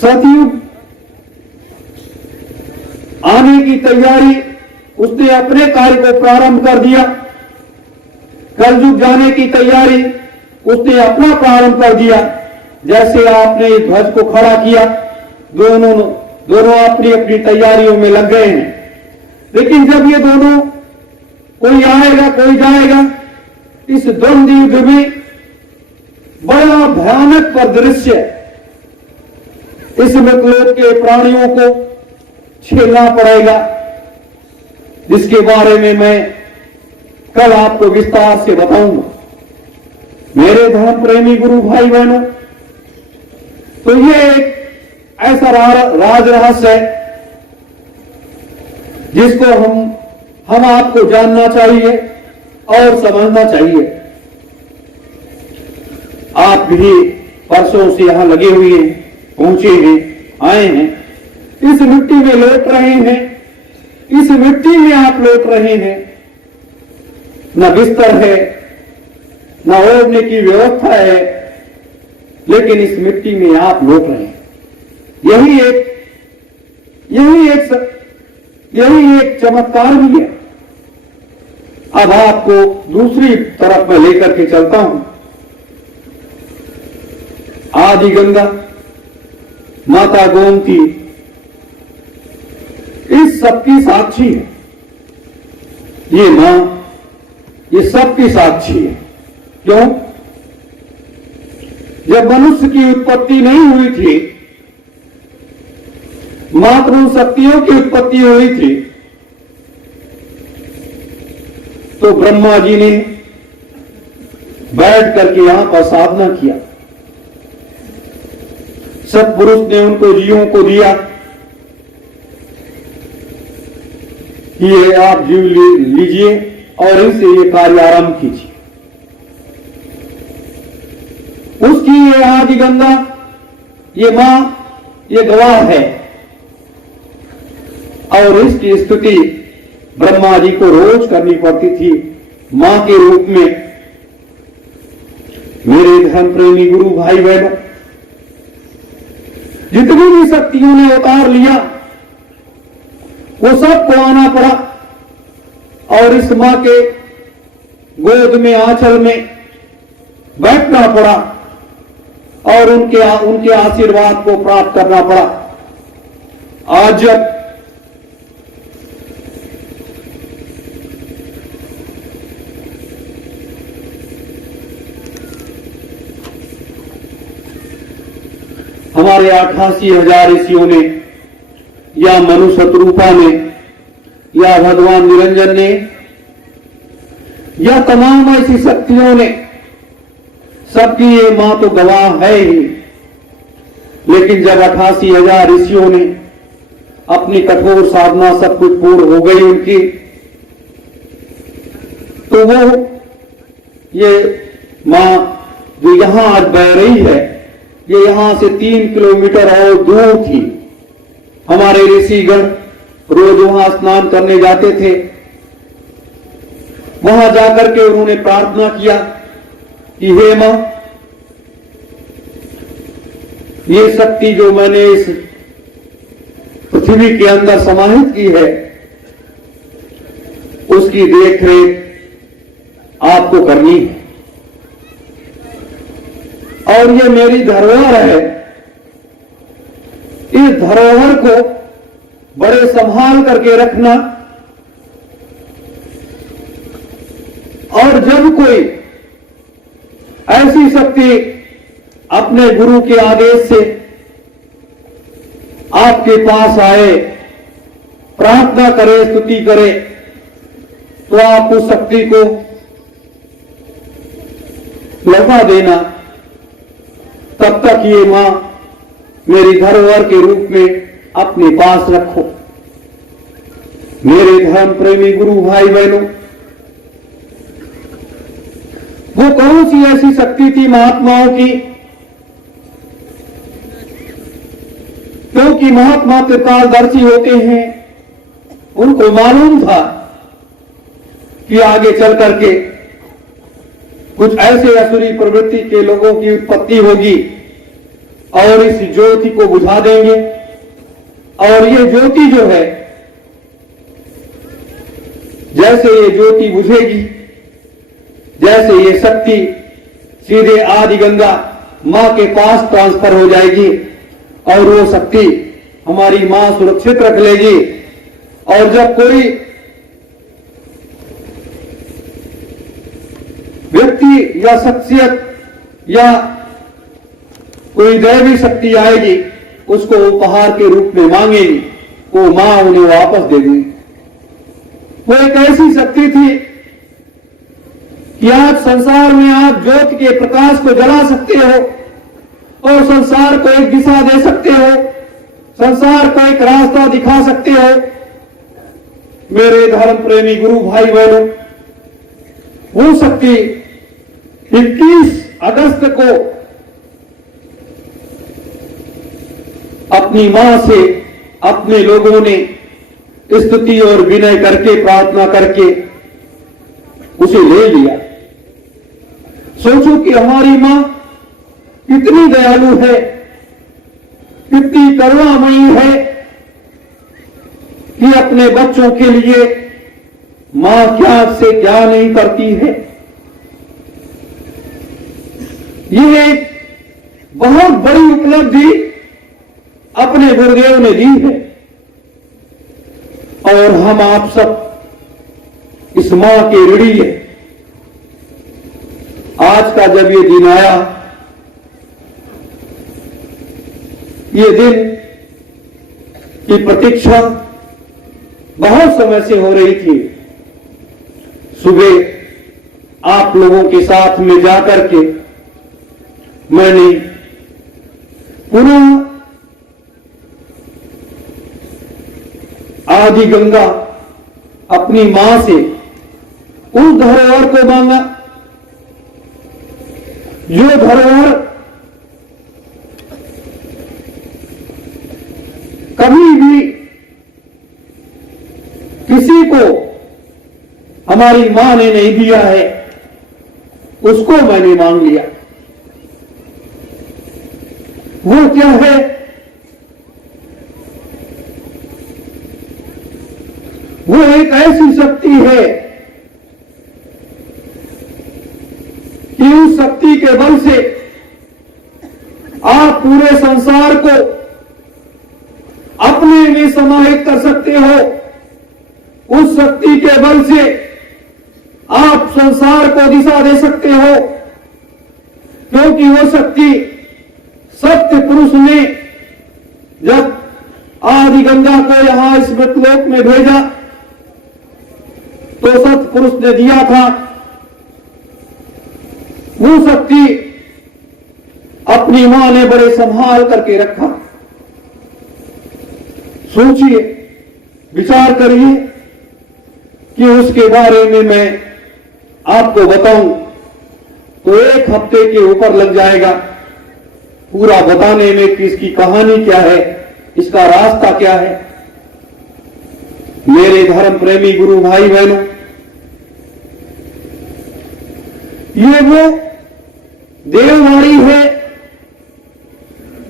सतयुग आने की तैयारी, उसने अपने कार्य को प्रारंभ कर दिया। कलयुग जाने की तैयारी उसने अपना प्रारंभ कर दिया। जैसे आपने इस ध्वज को खड़ा किया, दोनों अपनी अपनी तैयारियों में लग गए हैं। लेकिन जब ये दोनों, कोई आएगा कोई जाएगा, इस द्वंद्व युद्ध में बड़ा भयानक परिदृश्य, इस मृतलोक के प्राणियों को झेलना पड़ेगा, जिसके बारे में मैं कल आपको विस्तार से बताऊंगा। मेरे धर्म प्रेमी गुरु भाई बहनों, तो ये एक ऐसा राज रहस्य है जिसको हम आपको जानना चाहिए और समझना चाहिए। आप भी वर्षों से यहां लगे हुए हैं, पहुंचे हैं, आए हैं, इस मिट्टी में लौट रहे हैं, इस मिट्टी में आप लौट रहे हैं। न बिस्तर है, न ओढ़ने की व्यवस्था है, लेकिन इस मिट्टी में आप लौट रहे हैं। यही एक चमत्कार भी है। अब आपको दूसरी तरफ में लेकर के चलता हूं। आदि गंगा माता गोमती इस सबकी साक्षी है। ये मां, ये सबकी साक्षी है। क्यों? जब मनुष्य की उत्पत्ति नहीं हुई थी, मातृ शक्तियों की उत्पत्ति हुई थी, तो ब्रह्मा जी ने बैठ करके यहां पर साधना किया। सत्पुरुष ने उनको जीवों को दिया कि ये आप जीव लीजिए और इनसे ये कार्य आरंभ कीजिए। उसकी ये आदि गंगा, ये मां, ये गवाह है। और इसकी स्तुति ब्रह्मा जी को रोज करनी पड़ती थी मां के रूप में। मेरे धर्म प्रेमी गुरु भाई बहनों, जितनी भी शक्तियों ने अवतार लिया, वो सबको आना पड़ा और इस मां के गोद में, आंचल में बैठना पड़ा और उनके आशीर्वाद को प्राप्त करना पड़ा। आज जब हमारे 88,000 ऋषियों ने या मनु शत्रुपा ने या भगवान निरंजन ने या तमाम ऐसी शक्तियों ने, सबकी ये मां तो गवाह है ही। लेकिन जब 88,000 ऋषियों ने अपनी कठोर साधना सब कुछ पूर्ण हो गई उनकी, तो वो ये मां जो यहां आज बह रही है, ये यहां से 3 किलोमीटर और दूर थी। हमारे ऋषिगण रोज वहां स्नान करने जाते थे। वहां जाकर के उन्होंने प्रार्थना किया कि हे मां, ये शक्ति जो मैंने इस पृथ्वी के अंदर समाहित की है, उसकी देखरेख आपको करनी है। और ये मेरी धरोहर है, इस धरोहर को बड़े संभाल करके रखना। और जब कोई ऐसी शक्ति अपने गुरु के आदेश से आपके पास आए, प्रार्थना करे, स्तुति करे, तो आप उस शक्ति को लौटा देना। तब तक ये मां मेरी धरोहर के रूप में अपने पास रखो। मेरे धर्म प्रेमी गुरु भाई बहनों, वो कौन सी ऐसी शक्ति थी महात्माओं की? क्योंकि महात्मा त्रिकालदर्शी होते हैं, उनको मालूम था कि आगे चल करके कुछ ऐसे असुरी प्रवृत्ति के लोगों की उत्पत्ति होगी और इस ज्योति को बुझा देंगे। और ये ज्योति जो है, जैसे ये ज्योति बुझेगी, जैसे ये शक्ति सीधे आदि गंगा मां के पास ट्रांसफर हो जाएगी और वो शक्ति हमारी मां सुरक्षित रख लेगी। और जब कोई व्यक्ति या शख्सियत या कोई दैवी शक्ति आएगी, उसको उपहार के रूप में मांगेगी, वो मां उन्हें वापस देगी। वो एक ऐसी शक्ति थी कि आज संसार में आप ज्योति के प्रकाश को जला सकते हो और संसार को एक दिशा दे सकते हो, संसार को एक रास्ता दिखा सकते हो। मेरे धर्म प्रेमी गुरु भाई बहनों, वो शक्ति 21 अगस्त को अपनी मां से अपने लोगों ने स्तुति और विनय करके, प्रार्थना करके उसे ले लिया। सोचो कि हमारी मां कितनी दयालु है, कितनी करुणामयी है कि अपने बच्चों के लिए मां क्या से क्या नहीं करती है। यह एक बहुत बड़ी उपलब्धि अपने गुरुदेव ने दी है और हम आप सब इस मां के ऋणी है। आज का जब ये दिन आया, ये दिन की प्रतीक्षा बहुत समय से हो रही थी। सुबह आप लोगों के साथ में जाकर के मैंने पुनः आदि गंगा अपनी मां से उस धरोहर को मांगा जो धरोहर कभी भी किसी को हमारी मां ने नहीं दिया है, उसको मैंने मांग लिया। वो क्या है? वो एक ऐसी शक्ति है कि उस शक्ति के बल से आप पूरे संसार को अपने में समाहित कर सकते हो। उस शक्ति के बल से आप संसार को दिशा दे सकते हो, क्योंकि वो शक्ति सत्य पुरुष ने जब आदि गंगा को यहां इस मृतलोक में भेजा तो सत्य पुरुष ने दिया था। वो शक्ति अपनी मां ने बड़े संभाल करके रखा। सोचिए, विचार करिए कि उसके बारे में मैं आपको बताऊं तो 1 हफ्ते के ऊपर लग जाएगा पूरा बताने में कि इसकी कहानी क्या है, इसका रास्ता क्या है। मेरे धर्म प्रेमी गुरु भाई बहनों, ये वो देववाणी है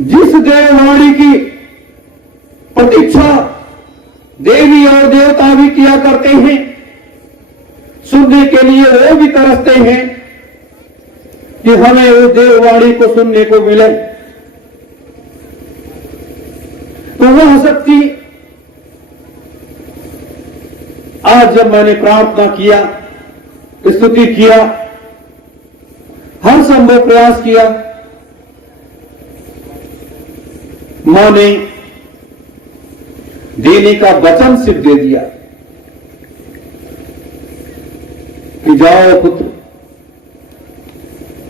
जिस देववाणी की प्रतीक्षा देवी और देवता भी किया करते हैं। सुनने के लिए वो भी तरसते हैं कि हमें उस देववाणी को सुनने को मिले। तो वह शक्ति आज जब मैंने प्रार्थना किया, स्तुति किया, हर संभव प्रयास किया, मां ने देने का वचन सिद्ध दे दिया कि जाओ पुत्र,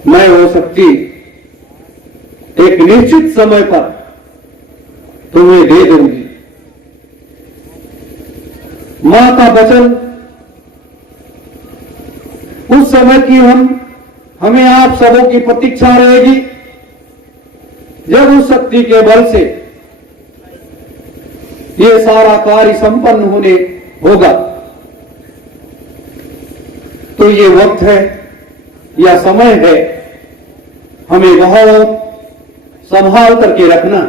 मैं वो शक्ति एक निश्चित समय पर तुम्हें दे दूंगी। मां का वचन उस समय की हमें आप सबों की प्रतीक्षा रहेगी जब उस शक्ति के बल से ये सारा कार्य संपन्न होने होगा। तो ये वक्त है या समय है हमें बहुत संभाल करके रखना।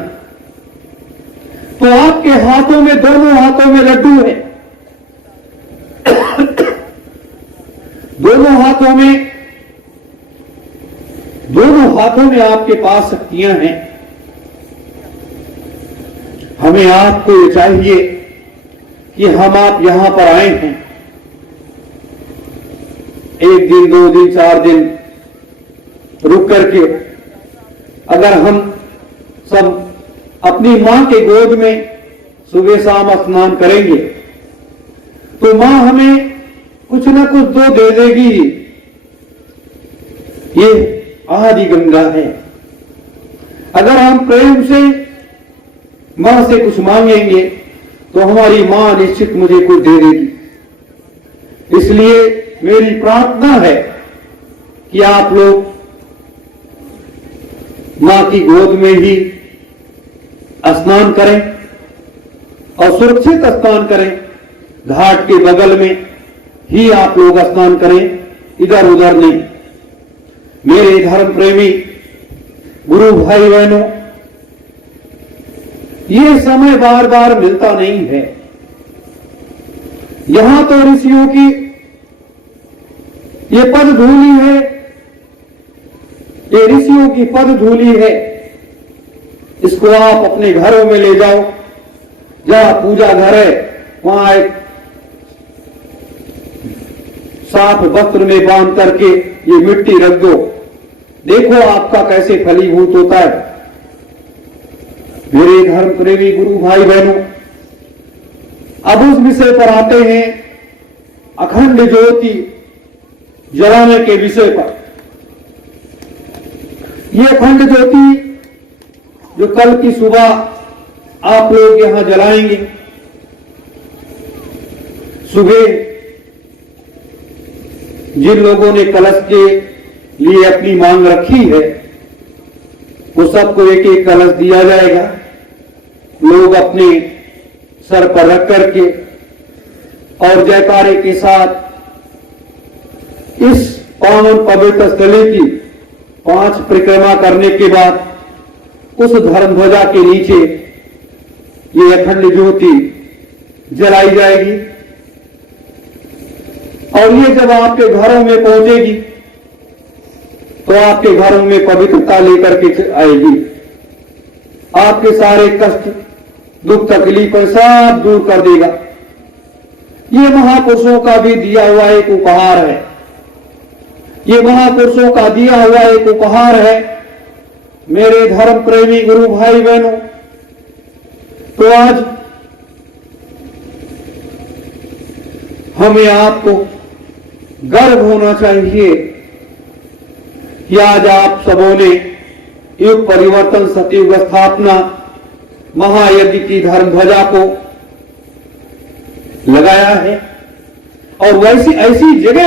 तो आपके हाथों में, दोनों हाथों में लड्डू है, दोनों हाथों में आपके पास शक्तियां हैं। हमें आपको ये चाहिए कि आप यहां पर आए हैं, 1 दिन 2 दिन 4 दिन रुक करके अगर हम सब अपनी मां के गोद में सुबह शाम स्नान करेंगे तो मां हमें कुछ ना कुछ तो दे देगी। ये आदि गंगा है। अगर हम प्रेम से मां से कुछ मांगेंगे तो हमारी मां निश्चित मुझे कुछ दे देगी। इसलिए मेरी प्रार्थना है कि आप लोग मां की गोद में ही स्नान करें और सुरक्षित स्नान करें। घाट के बगल में ही आप लोग स्नान करें, इधर उधर नहीं। मेरे धर्म प्रेमी गुरु भाई बहनों, ये समय बार बार मिलता नहीं है। यहां तो ऋषियों की ये पद धूलि है, ये ऋषियों की पद धूलि है। इसको आप अपने घरों में ले जाओ, जहां पूजा घर है वहां एक साफ वस्त्र में बांध करके ये मिट्टी रख दो, देखो आपका कैसे फलीभूत होता है। मेरे धर्म प्रेमी गुरु भाई बहनों, अब उस विषय पर आते हैं, अखंड ज्योति जलाने के विषय पर। यह अखंड ज्योति जो कल की सुबह आप लोग यहां जलाएंगे, सुबह जिन लोगों ने कलश के लिए अपनी मांग रखी है वो सबको एक एक कलश दिया जाएगा। लोग अपने सर पर रख करके और जयकारे के साथ इस पावन पवित्र स्थली की 5 परिक्रमा करने के बाद उस धर्म ध्वजा के नीचे ये अखंड ज्योति जलाई जाएगी। और ये जब आपके घरों में पहुंचेगी तो आपके घरों में पवित्रता लेकर के आएगी। आपके सारे कष्ट, दुख, तकलीफें सब दूर कर देगा। ये महापुरुषों का भी दिया हुआ एक उपहार है, ये महापुरुषों का दिया हुआ एक उपहार है। मेरे धर्म प्रेमी गुरु भाई बहनों, तो आज हमें आपको गर्व होना चाहिए कि आज आप सबों ने युग परिवर्तन, सतयुग स्थापना, महायज्ञ की धर्म ध्वजा को लगाया है और वैसी ऐसी जगह